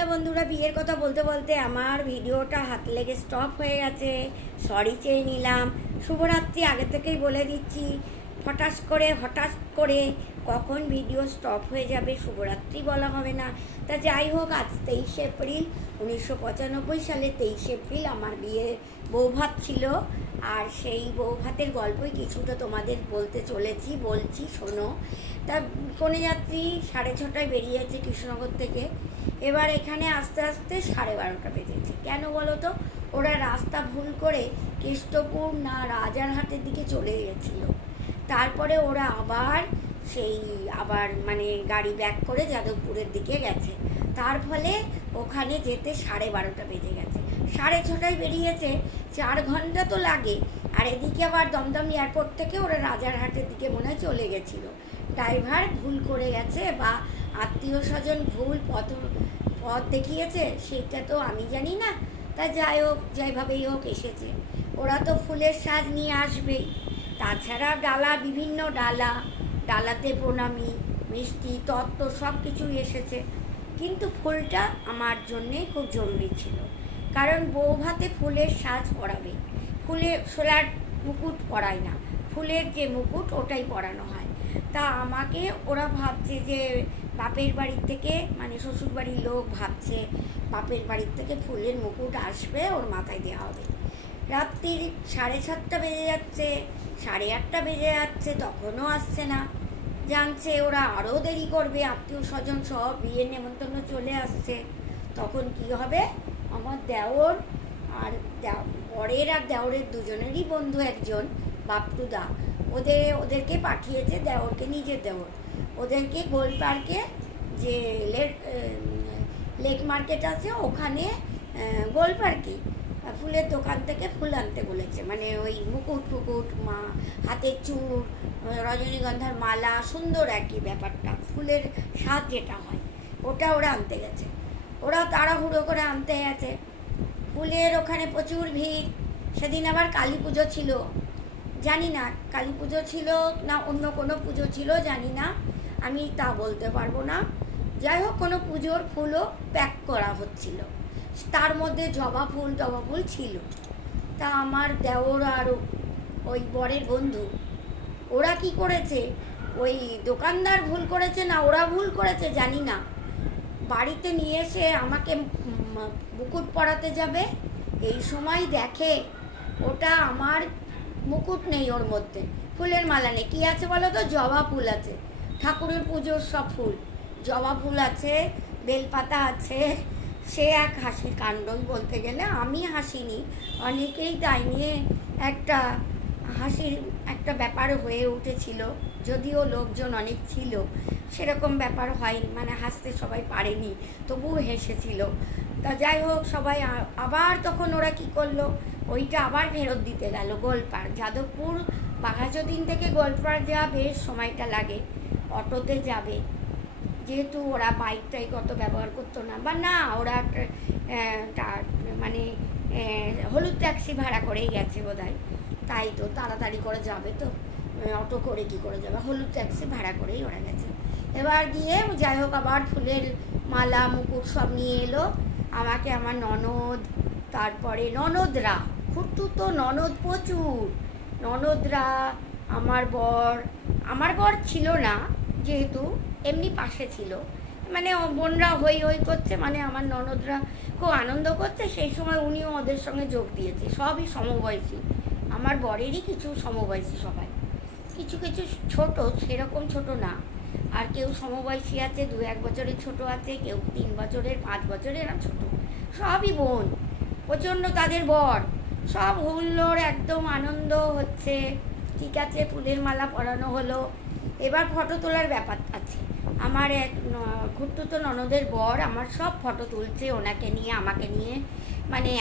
Hello বন্ধুরা, বিয়ের কথা বলতে বলতে আমার ভিডিওটা হাত লেগে স্টপ হয়ে গেছে। সরি চেয়ে নিলাম। শুভরাত্রি আগে থেকেই বলে দিচ্ছি, হঠাৎ করে কখন ভিডিও স্টপ হয়ে যাবে শুভরাত্রি বলা হবে না। তা যাই হোক, আজ 23 এপ্রিল 1995 সালে 23 এপ্রিল আমার বিয়ের বৌভাত ছিল। আর সেই বৌভাতের গল্পই কিছুটা তোমাদের বলছি শোনো। তা কনেযাত্রী 6:30টায় বেরিয়েছে কৃষ্ণনগর থেকে। এবার এখানে আস্তে আস্তে 12:30টা বেজেছে। কেন বলো তো? ওরা রাস্তা ভুল করে কেষ্টপুর না রাজারহাটের দিকে চলে গেছিলো। তারপরে ওরা আবার গাড়ি ব্যাক করে যাদবপুরের দিকে গেছে। তার ফলে ওখানে যেতে 12:30টা বেজে গেছে। 6:30টায় বেরিয়েছে, 4 ঘন্টা তো লাগে। আর এদিকে আবার দমদম এয়ারপোর্ট থেকে ওরা রাজারহাটের দিকে মনে হয় চলে গেছিলো। ড্রাইভার ভুল করে গেছে বা আত্মীয় স্বজন ভুল পথ দেখিয়েছে, সেটা তো আমি জানি না। তা যাই হোক, যেভাবেই হোক এসেছে। ওরা তো ফুলের সাজ নিয়ে আসবেই। তাছাড়া বিভিন্ন ডালাতে প্রণামী, মিষ্টি, তত্ত্ব সব কিছুই এসেছে। কিন্তু ফুলটা আমার জন্যে খুব জরুরি ছিল, কারণ বৌভাতে ফুলের সাজ পরাবে। শোলার মুকুট পরায় না, ফুলের যে মুকুট ওটাই পরানো হয়। তা আমাকে ওরা ভাবছে যে বাপের বাড়ির থেকে, শ্বশুর বাড়ির লোক ভাবছে বাপের বাড়ির থেকে ফুলের মুকুট আসবে, ওর মাথায় দেওয়া হবে। রাত্রির 7:30টা বেজে যাচ্ছে, 8:30টা বেজে যাচ্ছে, তখনও আসছে না। জানছে ওরা আরও দেরি করবে, আত্মীয় স্বজন সব বিয়ের নেমন্তন্ন চলে আসছে। তখন কি হবে? আমার দেওর আর বরের আর দেওরের দুজনেরই বন্ধু একজন বাপটুদা ওদেরকে পাঠিয়েছে, দেওরকে, নিজের দেওর ওদেরকে গোল পার্কে যে লেক মার্কেট আছে ওখানে, গোল পার্কে ফুলের দোকান থেকে ফুল আনতে বলেছে। ওই মুকুট হাতের চূড়, রজনীগন্ধার মালা, সুন্দর আর কি ব্যাপারটা, ফুলের স্বাদ যেটা হয় ওটা ওরা আনতে গেছে। ওরা তাড়াহুড়ো করে আনতে গেছে। ফুলের ওখানে প্রচুর ভিড়। সেদিন আবার কালী পুজো ছিল, জানি না কালী পুজো ছিল না অন্য কোনো পুজো ছিল, জানি না, আমি তা বলতে পারবো না। যাই হোক, কোনো পুজোর ফুলও প্যাক করা হচ্ছিল, তার মধ্যে জবা ফুল ছিল। তা আমার দেওর আর ওই বরের বন্ধু ওরা কি করেছে, ওই দোকানদার ভুল করেছে না ওরা ভুল করেছে জানি না, বাড়িতে নিয়ে এসে আমাকে মুকুট পরাতে যাবে। এই সময় দেখে ওটা আমার মুকুট নেই, ওর মধ্যে ফুলের মালা নেই। কী আছে বলো তো? জবা ফুল আছে, ঠাকুরের পুজোর সব ফুল, জবা ফুল আছে, বেলপাতা আছে। সে এক হাসির কাণ্ডই বলতে গেলে। আমি হাসিনি, অনেকেই তাই নিয়ে একটা হাসির একটা ব্যাপার হয়ে উঠেছিল, যদিও লোকজন অনেক ছিল, সেরকম ব্যাপার হয়নি, হাসতে সবাই পারেনি, তবুও হেসেছিল। তা যাই হোক, সবাই আবার তখন ওরা কি করলো, ওইটা আবার ফেরত দিতে গেল গোলপার্ক। যাদবপুর বাঘাযতীন থেকে গোলপার্ক যাওয়া বেশ সময়টা লাগে, অটোতে যাবে, যেহেতু ওরা বাইক অত ব্যবহার করতো না, ওরা হলুদ ট্যাক্সি ভাড়া করেই গেছে বোধহয়। তাই তো তাড়াতাড়ি করে যাবে, তো অটো করে কি করে যাবে, হলুদ ট্যাক্সি ভাড়া করেই ওরা গেছে। এবার গিয়ে যাই হোক, আবার ফুলের মালা মুকুট সব নিয়ে এলো আমাকে, আমার ননদ, তারপরে ননদরা, খুঁড়তুতো ননদ প্রচুর, ননদরা, আমার বর ছিল না, যেহেতু এমনি পাশে ছিল, বোনরা হই করছে, আমার ননদরা খুব আনন্দ করছে। সেই সময় উনিও ওদের সঙ্গে যোগ দিয়েছে। সবই সমবয়সী, আমার বরেরই কিছু সমবয়সী, সবাই কিছু ছোট, সেরকম ছোট না, আর কেউ সমবয়সী আছে, 2-1 বছরের ছোট আছে, কেউ 3 বছরের, 5 বছরের, আর ছোট, সবই বোন। প্রচণ্ড তাদের বর, সব হুল্লোড়, একদম আনন্দ হচ্ছে। ঠিক আছে, ফুলের মালা পরানো হলো। এবার ফটো তোলার ব্যাপার আছে। আমার এক খুঁড়তুতো ননদের বর আমার সব ফটো তুলছে, ওনাকে নিয়ে, আমাকে নিয়ে,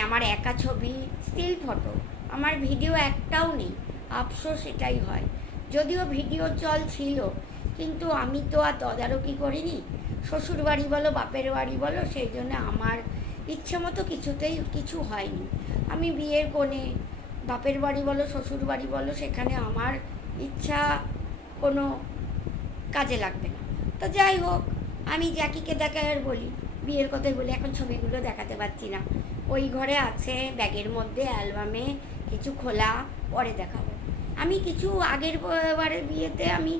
আমার একা ছবি, স্টিল ফটো। আমার ভিডিও একটাও নেই, আফসোস এটাই হয়। যদিও ভিডিও চল ছিল, কিন্তু আমি তো আর তদারকি করিনি, শ্বশুর বাড়ি বলো বাপের বাড়ি বলো, সেই জন্য আমার ইচ্ছে মতো কিছু হয়নি। আমি বিয়ের কোণে, বাপের বাড়ি বলো শ্বশুর বাড়ি বলো, সেখানে আমার ইচ্ছা কোনো কাজে লাগবে না। তো যাই হোক, আমি জ্যাকিকে দেখাই আর বলি, বিয়ের কথাই বলি, এখন ছবিগুলো দেখাতে পারছি না। ওই ঘরে আছে ব্যাগের মধ্যে অ্যালবামে কিছু খোলা, পরে দেখাবো। আমি কিছু আগের বারের বিয়েতে আমি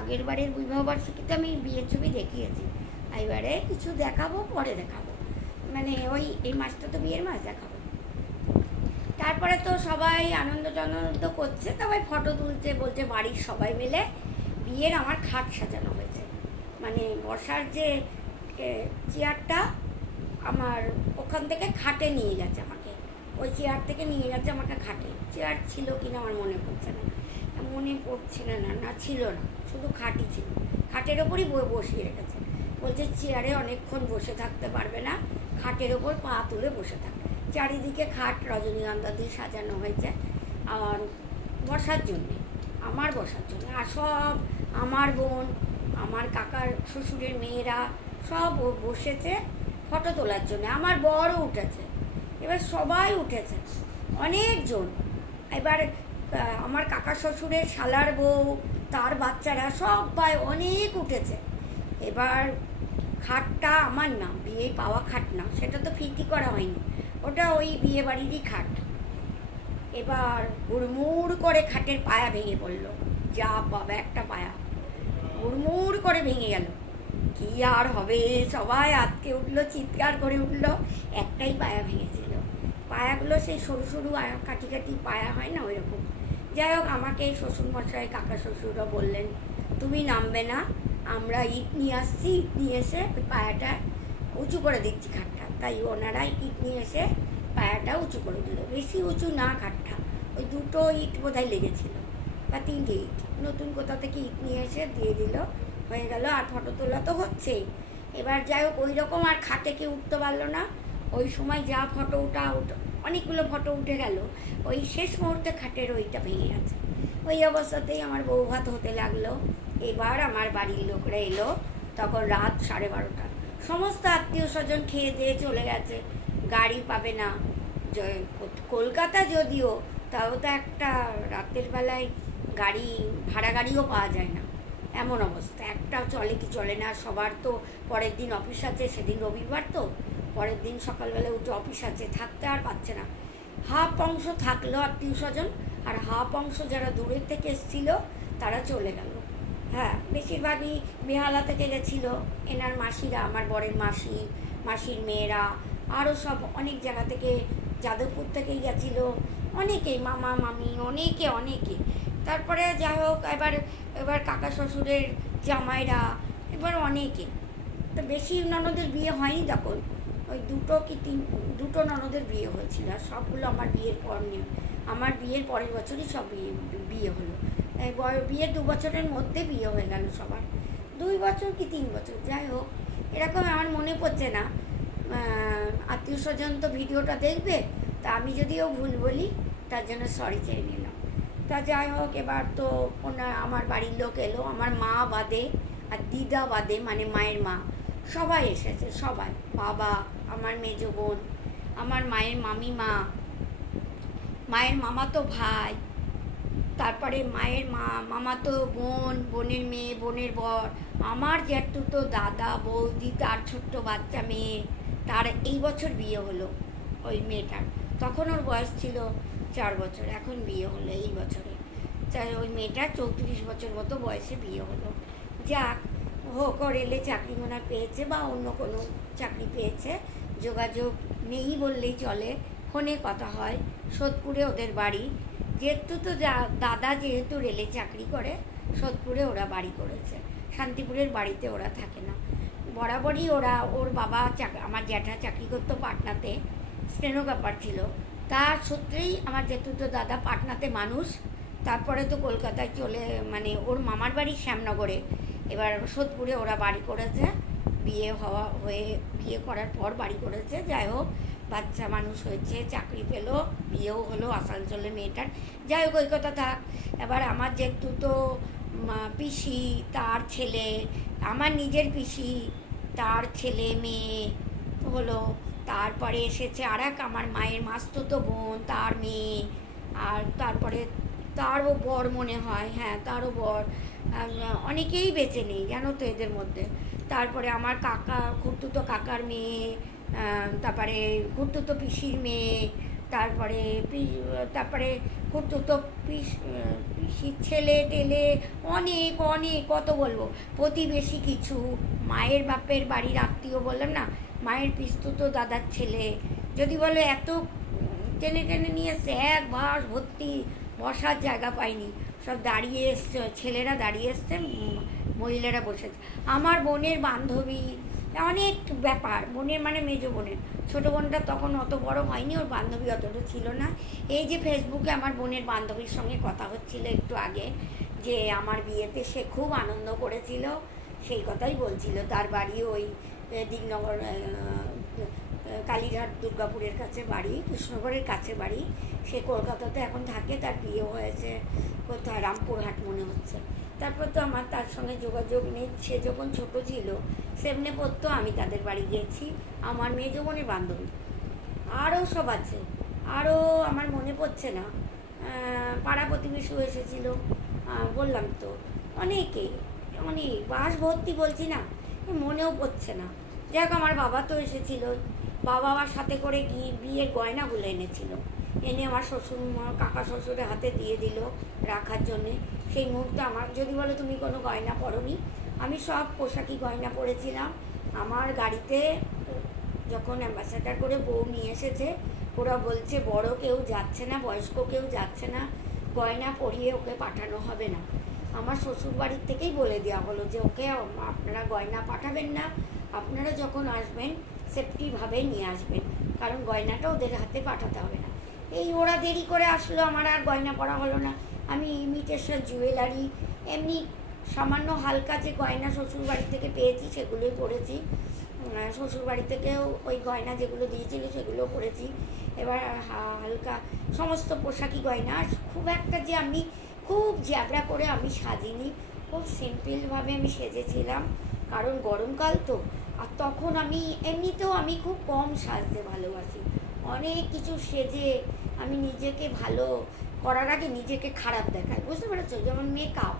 আগের বারের বিবাহবার্ষিকীতে আমি বিয়ের ছবি দেখিয়েছি, এবারে কিছু দেখাবো, পরে দেখাবো, মানে ওই এই মাসটা তো বিয়ের মাস, দেখাবো। তারপরে তো সবাই আনন্দ করছে, সবাই ফটো তুলছে, বলছে বাড়ির সবাই মিলে বিয়ের আমার খাট সাজানো হয়েছে, মানে বসার যে চেয়ারটা আমার ওখান থেকে খাটে নিয়ে গেছে আমাকে, ওই চেয়ার থেকে নিয়ে গেছে আমাকে খাটে। চেয়ার ছিল কিনা আমার মনে পড়ছে না, না ছিল না, শুধু খাটই ছিল, খাটের ওপরই বসিয়ে রেখেছে। বলছে চেয়ারে অনেকক্ষণ বসে থাকতে পারবে না, খাটের ওপর পা তুলে বসে থাকবে। চারিদিকে খাট রজনীগন্ধা দিয়ে সাজানো হয়েছে আর বসার জন্যে, আমার বসার জন্য। আর সব আমার বোন, আমার কাকার শ্বশুরের মেয়েরা সব বসেছে ফটো তোলার জন্য। আমার বড়ও উঠেছে, এবার সবাই উঠেছে, অনেকজন। এবার আমার কাকা শ্বশুরের শালার বউ, তার বাচ্চারা সবাই অনেক উঠেছে। এবার খাটটা আমার না, বিয়ে পাওয়া খাট না, সেটা তো ফিটি করা হয়নি, ওটা ওই বিয়ে বাড়িরই খাট। এবার হুড়মুড় করে খাটের পায়া ভেঙে পড়লো, যা বাবা একটা পায়া হুড়মুড় করে ভেঙে গেল। কি আর হবে, সবাই আটকে উঠলো, চিৎকার করে উঠলো, একটাই পায়া ভেঙেছিল। পায়াগুলো সেই সরু সরু কাটি কাটি পায়া হয় না, ওই রকম। যাই হোক, আমাকে শ্বশুরমশাই কাকা শ্বশুররা বললেন তুমি নামবে না, আমরা ইট নিয়ে আসছি, ইট নিয়ে এসে ওই পায়াটা উঁচু করে দিচ্ছি খাটটা। তাই ওনারাই ইট নিয়ে এসে পায়াটা উঁচু করে দিল, বেশি উঁচু না খাটটা, ওই 2টো ইট বোধহয় লেগেছিল বা 3টে ইট, নতুন কোথা থেকে ইট নিয়ে এসে দিয়ে দিল, হয়ে গেল। আর ফটো তোলা তো হচ্ছেই। এবার যাই হোক, ওই রকম আর খাটে কেউ উঠতে পারলো না। ওই সময় যা ফটো অনেকগুলো ফটো উঠে গেল, ওই শেষ মুহূর্তে খাটের ওইটা ভেঙে গেছে। ওই অবস্থাতেই আমার বউ ভাত হতে লাগলো। এবার আমার বাড়ির লোকরা এলো, তখন রাত 12:30। সমস্ত আত্মীয় স্বজন খেয়ে দিয়ে চলে গেছে, গাড়ি পাবে না। কলকাতা যদিও, তাও তো একটা রাতের বেলায় গাড়ি, ভাড়া গাড়িও পাওয়া যায় না, এমন অবস্থা। একটাও চলে কি চলে না, সবার তো পরের দিন অফিস আছে, সেদিন রবিবার, তো পরের দিন সকালবেলা উঠে অফিস আছে, থাকতে আর পারছে না। হাফ অংশ থাকলো আত্মীয় স্বজন, আর হাফ অংশ যারা দূরের থেকে এসেছিল তারা চলে গেল। হ্যাঁ, বেশিরভাগই বেহালা থেকে গেছিল এনার মাসিরা, আমার বরের মাসি, মাসির মেয়েরা, আরও সব অনেক জায়গা থেকে, যাদবপুর থেকেই গেছিল অনেকেই, মামা মামি, অনেকে। তারপরে যাই হোক, এবার কাকা শ্বশুরের জামাইরা, এবার অনেকে। তো বেশি ননদের বিয়ে হয়নি তখন, ওই 2টো ননদের বিয়ে হয়েছিল, আর সবগুলো আমার বিয়ের পর নিয়ে, আমার বিয়ের পরের বছরই সব বিয়ে হলো। বিয়ের 2 বছরের মধ্যে বিয়ে হয়ে গেল সবার, 2 বছর কি 3 বছর, যাই হোক এরকম আমার মনে পড়ছে না। আত্মীয় স্বজন তো ভিডিওটা দেখবে, তা আমি যদিও ভুল বলি তার জন্য সরি চেয়ে নিলাম। তা যাই হোক, এবার তো আমার বাড়ির লোক এলো, আমার মা বাদে আর দিদা বাদে, মানে মায়ের মা, সবাই এসেছে, সবাই, বাবা, আমার মেজো বোন, আমার মায়ের মামিমা, মায়ের মামাতো ভাই, তারপরে মায়ের মামাতো বোন, বোনের মেয়ে, বোনের বর, আমার জ্যাঠতুতো দাদা বৌদি, তার ছোট্ট বাচ্চা মেয়ে, তার এই বছর বিয়ে হলো ওই মেয়েটার, তখন ওর বয়স ছিল 4 বছর, এখন বিয়ে হলো এই বছরে। ওই মেয়েটার 34 বছর মতো বয়সে বিয়ে হলো। যাক হোক, ওর রেলে চাকরি মনে পেয়েছে বা অন্য কোনো চাকরি পেয়েছে, যোগাযোগ নেই বললেই চলে, ফোনে কথা হয়। সোদপুরে ওদের বাড়ি, যেহেতু তো দাদা যেহেতু রেলে চাকরি করে, সোদপুরে ওরা বাড়ি করেছে, শান্তিপুরের বাড়িতে ওরা থাকে না। বরাবরই ওর বাবা আমার জ্যাঠা চাকরি করতো পাটনাতে, স্টেনোগ্রাফার ছিল, তার সূত্রেই আমার যেহেতু দাদা পাটনাতে মানুষ, তারপরে তো কলকাতায় চলে, মানে ওর মামার বাড়ি শ্যামনগরে, এবার সোদপুরে ওরা বাড়ি করেছে, বিয়ে করার পর বাড়ি করেছে। যাই হোক, বাচ্চা মানুষ হয়েছে, চাকরি পেলো, বিয়েও হলো আসানসোলে মেয়েটার। যাই হোক, ওই কথা থাক। এবার আমার যেহেতু তো পিসি, তার ছেলে, আমার নিজের পিসি, তার ছেলে মেয়ে হলো, তারপরে এসেছে আর এক আমার মায়ের মাস্তুতো বোন, তার মেয়ে, আর তারপরে তারও বর মনে হয়, হ্যাঁ তারও বর, অনেকেই বেঁচে নেই জানো তো এদের মধ্যে। তারপরে আমার কাকা, খুড়তুতো কাকার মেয়ে, তারপরে খুড়তুতো পিসির মেয়ে, তারপরে তারপরে খুড়তুতো পিসির ছেলে টেলে, অনেক অনেক কত বলবো, প্রতিবেশী কিছু, মায়ের বাপের বাড়ির আত্মীয়, বললাম না, মায়ের পিস্তুতো দাদার ছেলে, যদি বলো এত টেনে টেনে নিয়ে এসছে, এক বাস ভর্তি, বসার জায়গা পাইনি, সব দাঁড়িয়ে এসছে, ছেলেরা দাঁড়িয়ে এসছে, মহিলারা বসেছে। আমার বোনের বান্ধবী, অনেক ব্যাপার, বোনের মানে মেজো বোনের, ছোটো বোনটা তখন অত বড় হয়নি, ওর বান্ধবী অতটা ছিল না। এই যে ফেসবুকে আমার বোনের বান্ধবীর সঙ্গে কথা হচ্ছিল একটু আগে, যে আমার বিয়েতে সে খুব আনন্দ করেছিল, সেই কথাই বলছিল। তার বাড়ি ওই দিকনগর, কালীঘাট দুর্গাপুরের কাছে বাড়ি, কৃষ্ণগড়ের কাছে বাড়ি। সে কলকাতাতে এখন থাকে, তার বিয়ে হয়েছে কোথায় রামপুরহাট মনে হচ্ছে। তারপর তো আমার তার সঙ্গে যোগাযোগ নেই। সে যখন ছোট ছিল, সেমনে পড়তো, আমি তাদের বাড়ি গেছি, আমার মেয়ে বোনের বান্ধবী, আরও সব আছে, আরও আমার মনে পড়ছে না, পাড়া প্রতিবেশী এসেছিল, বললাম তো, অনেকে, অনেক বাস ভর্তি, বলছি না, মনেও পড়ছে না। যাই হোক, আমার বাবা তো এসেছিল, বাবা আমার সাথে করে গিয়ে বিয়ের গয়নাগুলো এনেছিল, এনে আমার শ্বশুর, কাকা শ্বশুরের হাতে দিয়ে দিল রাখার জন্যে। সেই মুহূর্তে আমার, যদি বলো তুমি কোনো গয়না পরোনি, আমি সব পোশাকি গয়না পরেছিলাম। আমার গাড়িতে যখন অ্যাম্বাসেডার করে বউ নিয়ে এসেছে, ওরা বলছে বড় কেউ যাচ্ছে না, বয়স্ক কেউ যাচ্ছে না, গয়না পরিয়ে ওকে পাঠানো হবে না। আমার শ্বশুর বাড়ির থেকেই বলে দেওয়া হলো যে ওকে আপনারা গয়না পাঠাবেন না, আপনারা যখন আসবেন সেফটিভাবে নিয়ে আসবেন, কারণ গয়নাটা ওদের হাতে পাঠাতে হবে না। এই ওরা দেরি করে আসলো, আমার আর গয়না পরা হলো না। আমি ইমিটেশন জুয়েলারি, এমনি সামান্য হালকা যে গয়না শ্বশুর বাড়ি থেকে পেয়েছি সেগুলোই পরেছি, শ্বশুর বাড়ি থেকেও ওই গয়না যেগুলো দিয়েছিল সেগুলো পরেছি। এবার হালকা সমস্ত পোশাকি গয়না, খুব একটা যে আমি খুব জ্যাবড়া করে আমি সাজিনি, খুব সিম্পলভাবে আমি সেজেছিলাম, কারণ গরমকাল তো। আর তখন আমি এমনিতেও আমি খুব কম সাজতে ভালোবাসি, অনেক কিছু সেজে আমি নিজেকে ভালো করার আগে নিজেকে খারাপ দেখাই, বুঝতে পেরেছো? যেমন মেকআপ,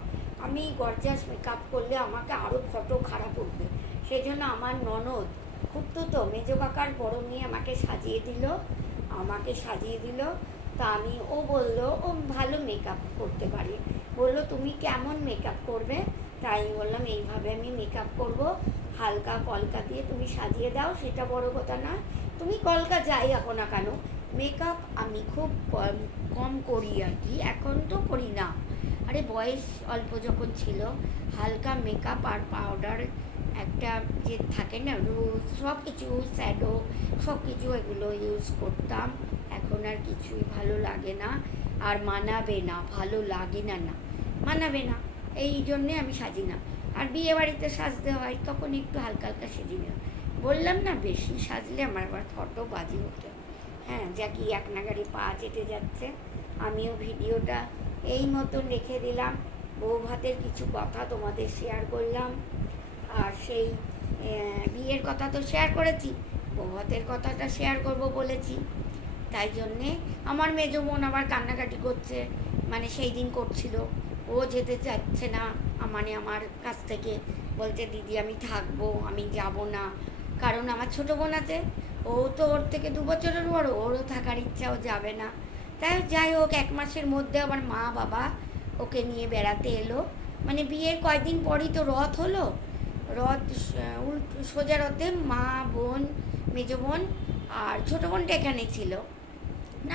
আমি গর্জাস মেকআপ করলে আমাকে আরও ফটো খারাপ উঠবে, সেই জন্য আমার ননদ, খুড়তুতো মেজো কাকার বড় মেয়ে আমাকে সাজিয়ে দিল। তা আমি, ও বললো ও ভালো মেকআপ করতে পারি, বললো তুমি কেমন মেকআপ করবে, তাই বললাম এইভাবে আমি মেকআপ করব, হালকা কলকা দিয়ে তুমি সাজিয়ে দাও, সেটা বড় কথা না, তুমি কলকা যাই আঁকো না কেন, মেকআপ আমি খুব কম করি আর কি, এখন তো করি না। আরে বয়স অল্প যখন ছিল, হালকা মেকআপ আর পাউডার একটা যে থাকে না, সব কিছু, শ্যাডো, সব কিছু এগুলো ইউজ করতাম। এখন আর কিছুই ভালো লাগে না, আর মানাবে না, ভালো লাগে না, মানাবে না, এই জন্যে আমি সাজি না। আর বিয়ে বাড়িতে সাজতে হয় তখন একটু হালকা হালকা সেজে নিলাম। বললাম না, বেশি সাজলে আমার আবার ফটো বাজে ওঠে। হ্যাঁ, যা কি এক নাগাড়ি পা চেটে যাচ্ছে। আমিও ভিডিওটা এই মতন রেখে দিলাম, বউ ভাতের কিছু কথা তোমাদের শেয়ার করলাম, আর সেই বিয়ের কথা তো শেয়ার করেছি, বউ ভাতের কথাটা শেয়ার করব বলেছি, তাই জন্যে আমার মেজো বোন আবার কান্নাকাটি করছে, মানে সেই দিন করছিল, ও যেতে চাচ্ছে না, মানে আমার কাছ থেকে বলছে দিদি আমি থাকবো, আমি যাব না, কারণ আমার ছোটো বোন আছে, ও তো ওর থেকে 2 বছরের বড়, ওরও থাকার ইচ্ছা, ও যাবে না। তাই যাই হোক, 1 মাসের মধ্যে আবার মা বাবা ওকে নিয়ে বেড়াতে এলো, মানে বিয়ের কয়েকদিন পরই তো রথ হলো, রথ সোজা রথে মা, বোন, মেজো বোন আর ছোটো বোনটা এখানে ছিল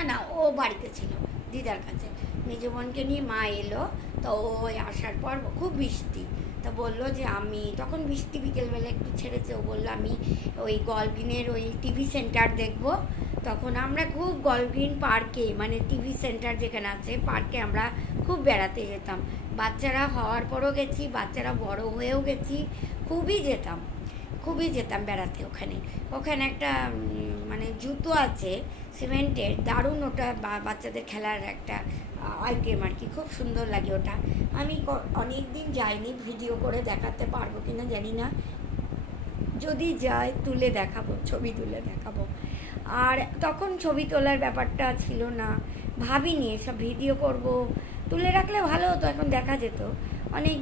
না, ও বাড়িতে ছিল দিদার কাছে, মেজো বোনকে নিয়ে মা এলো। তো ও আসার পর খুব বৃষ্টি, তা বললো যে আমি, তখন বৃষ্টি বিকেলবেলা একটু ছেড়েছে, ও বললো আমি ওই গলগ্রিনের ওই টিভি সেন্টার দেখবো। তখন আমরা খুব গলগ্রিন পার্কে, মানে টিভি সেন্টার যেখানে আছে পার্কে, আমরা খুব বেড়াতে যেতাম, বাচ্চারা হওয়ার পরও গেছি, বাচ্চারা বড় হয়েও গেছি, খুবই যেতাম বেড়াতে। ওখানে একটা মানে জুতো আছে সিমেন্টের, দারুণ, ওটা বাচ্চাদের খেলার একটা আইটেম আর কি, খুব সুন্দর লাগে ওটা। আমি অনেক দিন যাইনি, ভিডিও করে দেখাতে পারবো কিনা জানি না, যদি যাই তুলে দেখাবো, ছবি তুলে দেখাবো। আর তখন ছবি তোলার ব্যাপারটা ছিল না, ভাবিনি এসব ভিডিও করব, তুলে রাখলে ভালো হতো, এখন দেখা যেত। অনেক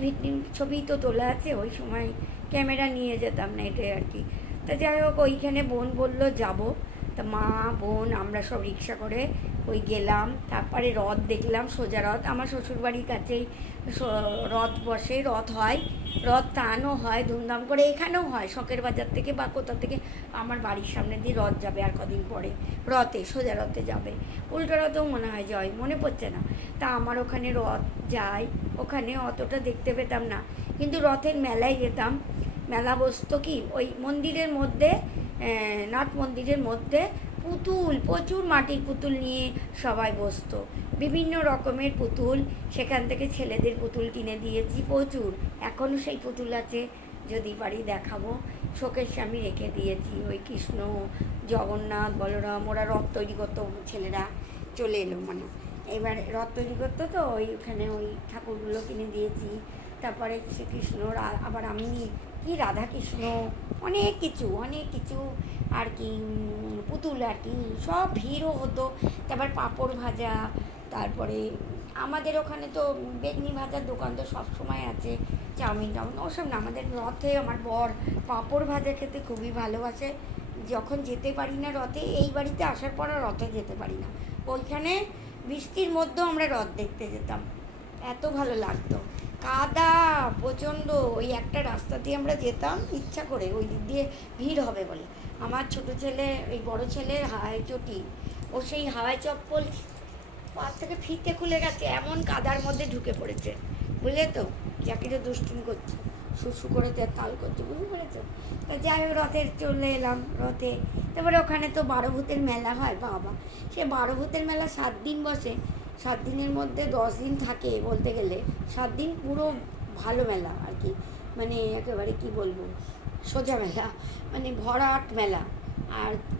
ছবি তো তোলা আছে, ওই সময় ক্যামেরা নিয়ে যেতাম না, এটাই আর কি। তা যাই হোক, ওইখানে বোন বললো যাব, তা মা বোন আমরা সব রিক্সা করে ওই গেলাম। তারপরে রথ দেখলাম, সোজা রথ, আমার শ্বশুরবাড়ির কাছেই রথ বসে, রথ হয়, রথ টানও হয় ধুমধাম করে। এখানেও হয়, শখের বাজার থেকে বা কোথা থেকে আমার বাড়ির সামনে দিয়ে রথ যাবে আর কদিন পরে, রথে সোজা রথে যাবে। উল্টো রথেও মনে হয় জয়, মনে পড়ছে না। তা আমার ওখানে রথ যায়, ওখানে অতটা দেখতে পেতাম না, কিন্তু রথের মেলায় যেতাম। মেলা বসতো কি ওই মন্দিরের মধ্যে, নাট মন্দিরের মধ্যে পুতুল, প্রচুর মাটির পুতুল নিয়ে সবাই বসতো, বিভিন্ন রকমের পুতুল। সেখান থেকে ছেলেদের পুতুল কিনে দিয়েছি প্রচুর, এখনও সেই পুতুল আছে, যদি পারি দেখাবো। শোকেশে আমি রেখে দিয়েছি। ওই কৃষ্ণ, জগন্নাথ, বলরাম, ওরা রথ তৈরি করতো, ছেলেরা চলে এলো মানে এবার রথ তৈরি করতো, তো ওইখানে ওই ঠাকুরগুলো কিনে দিয়েছি। তারপরে শ্রীকৃষ্ণ, আবার আমি কি রাধাকৃষ্ণ, অনেক কিছু আর কি, পুতুল আর কি, সব ভিড়ও হতো। তারপর পাঁপড় ভাজা, তারপরে আমাদের ওখানে তো বেগনি ভাজার দোকান তো সবসময় আছে, চাউমিন ওসব না। আমাদের রথে আমার বর পাঁপড় ভাজা খেতে খুবই ভালোবাসে। যখন যেতে পারি না রথে, এই বাড়িতে আসার পর রথে যেতে পারি না, ওইখানে বৃষ্টির মধ্যেও আমরা রথ দেখতে যেতাম, এত ভালো লাগতো। কাদা প্রচণ্ড, ওই একটা রাস্তা দিয়ে আমরা যেতাম ইচ্ছা করে, ওই দিক দিয়ে ভিড় হবে বলে। আমার ছোট ছেলে, এই বড় ছেলের হাওয়াই চটি, ও সেই হাওয়াই চপ্পল পা থেকে ফিতে খুলে গেছে, এমন কাদার মধ্যে ঢুকে পড়েছে, বুঝলে তো, যাকে যে দুষ্টুমি করছে, শুশু করে তাল করছে, বুঝতে পেরেছো। তা যাই হোক, রথে চলে এলাম, রথে তারপরে ওখানে তো 12 ভূতের মেলা হয়, বাবা, সে 12 ভূতের মেলা 7 দিন বসে। 7 দিনের মধ্যে 10 দিন থাকে বলতে গেলে, 7 দিন পুরো ভালো মেলা আর কি, মানে একেবারে কি বলবো, সোজা মেলা, মানে ভরাট মেলা।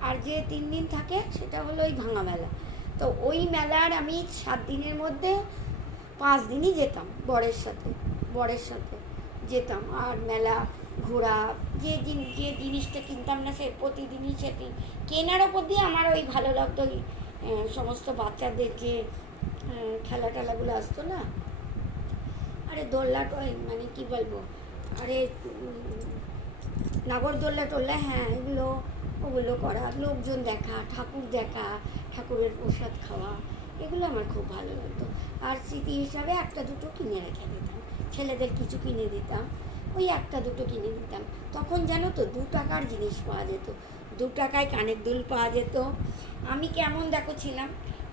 আর যে 3 দিন থাকে সেটা হলো ওই ভাঙা মেলা। তো ওই মেলার আমি 7 দিনের মধ্যে 5 দিনই যেতাম বরের সাথে যেতাম। আর মেলা ঘোরা, যে জিনিসটা কিনতাম না সে প্রতিদিনই সেটি কেনার ওপর দিয়ে আমার ওই ভালো লাগতো। সমস্ত বাচ্চাদের যে খেলা টেলাগুলো আসতো না, আরে দোল্লাটা, মানে কি বলবো, আরে নাগরদোল্লা টোল্লা, হ্যাঁ, ওগুলো করা, লোকজন দেখা, ঠাকুর দেখা, ঠাকুরের প্রসাদ খাওয়া, এগুলো আমার খুব ভালো লাগতো। আর স্মৃতি হিসাবে একটা দুটো কিনে রেখে দিতাম, ছেলেদের কিছু কিনে দিতাম, ওই একটা দুটো কিনে দিতাম। তখন জানো তো 2 টাকার জিনিস পাওয়া যেত, 2 টাকায় কানের দুল পাওয়া যেত। আমি কেমন দেখো ছিলাম,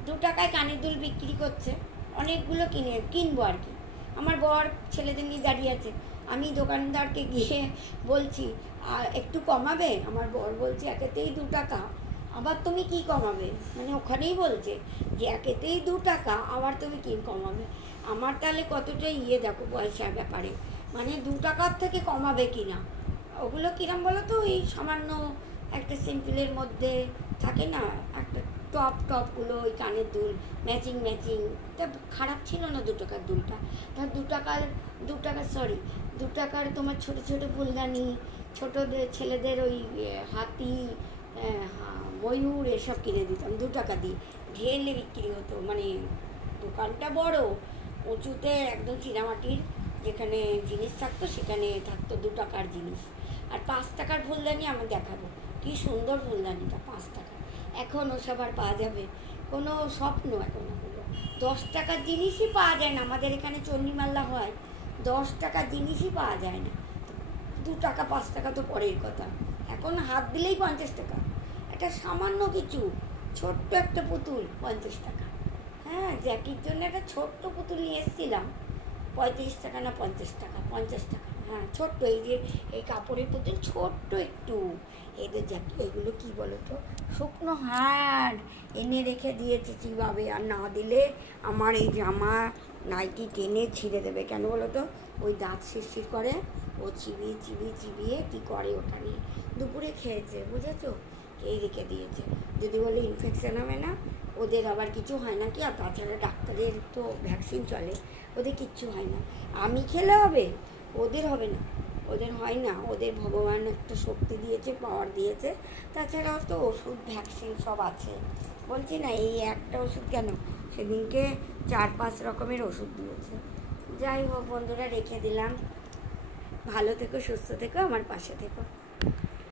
2 টাকায় কানের দুল বিক্রি করছে, অনেকগুলো কিনবো আর কি। আমার বর ছেলেদের নিয়ে দাঁড়িয়ে আছে, আমি দোকানদারকে গিয়ে বলছি একটু কমাবে, আমার বর বলছে একেতেই 2 টাকা, আবার তুমি কি কমাবে, মানে ওখানেই বলছে যে একেতেই 2 টাকা, আবার তুমি কি কমাবে। আমার তাহলে কতটা দেখো পয়সার ব্যাপারে, মানে 2 টাকার থেকে কমাবে কি না। ওগুলো কিরম বলো তো, এই সামান্য একটা সিম্পলের মধ্যে থাকে না, একটা টপগুলো, ওই কানের দুল ম্যাচিং, তা খারাপ ছিল না 2 টাকার দুলটা। তা 2 টাকার তোমার ছোট ছোট ফুলদানি, ছোটদের ছেলেদের ওই হাতি, ময়ূর, এসব কিনে দিতাম 2 টাকা দিয়ে, ঢেলে বিক্রি হতো। মানে দোকানটা বড়, উঁচুতে একদম চীনামাটির, যেখানে জিনিস থাকতো সেখানে থাকতো 2 টাকার জিনিস। আর 5 টাকার ফুলদানি আমি দেখাবো, কি সুন্দর ফুলদানিটা, 5 টাকা। এখন ওসব আর পাওয়া যাবে, কোনো স্বপ্ন এখন ওগুলো। 10 টাকার জিনিসই পাওয়া যায় না, আমাদের এখানে চণ্ডীমাল্লা হয়, 10 টাকার জিনিসই পাওয়া যায় না। 2 টাকা 5 টাকা তো পরের কথা, এখন হাত দিলেই 50 টাকা। একটা সামান্য কিছু ছোট্ট একটা পুতুল 50 টাকা। হ্যাঁ, জ্যাকির জন্য একটা ছোট্ট পুতুল নিয়ে এসেছিলাম, 35 টাকা না 50 টাকা, 50 টাকা। হ্যাঁ, ছোট্ট, এই যে এই কাপড়ের পুতুল, ছোট্ট একটু। এদের জ্যাকি, এগুলো কি বলো তো, শুকনো হাড় এনে রেখে দিয়েছে কীভাবে, আর না দিলে আমার এই জামা নাইটি টেনে ছিঁড়ে দেবে। কেন বলো তো, ওই দাঁত শিরশির করে, ও চিবিয়ে কী করে ওখানে। দুপুরে খেয়েছে, বুঝেছো, এই রেখে দিয়েছে। যদি বলে ইনফেকশান হবে না, ওদের আবার কিছু হয় না কি, আর তাছাড়া ডাক্তারের তো ভ্যাকসিন চলে, ওদের কিচ্ছু হয় না। আমি খেলে হবে, ওদের হবে না, ওদের হয় না। ওদের ভগবান একটা শক্তি দিয়েছে, পাওয়ার দিয়েছে, তাছাড়াও তো ওষুধ ভ্যাকসিন সব আছে। বলছি না, এই একটা ওষুধ কেন, সেদিনকে 4-5 রকমের ওষুধ দিয়েছে। যাই হোক বন্ধুরা, রেখে দিলাম। ভালো থেকো, সুস্থ থেকো, আমার পাশে থেকো।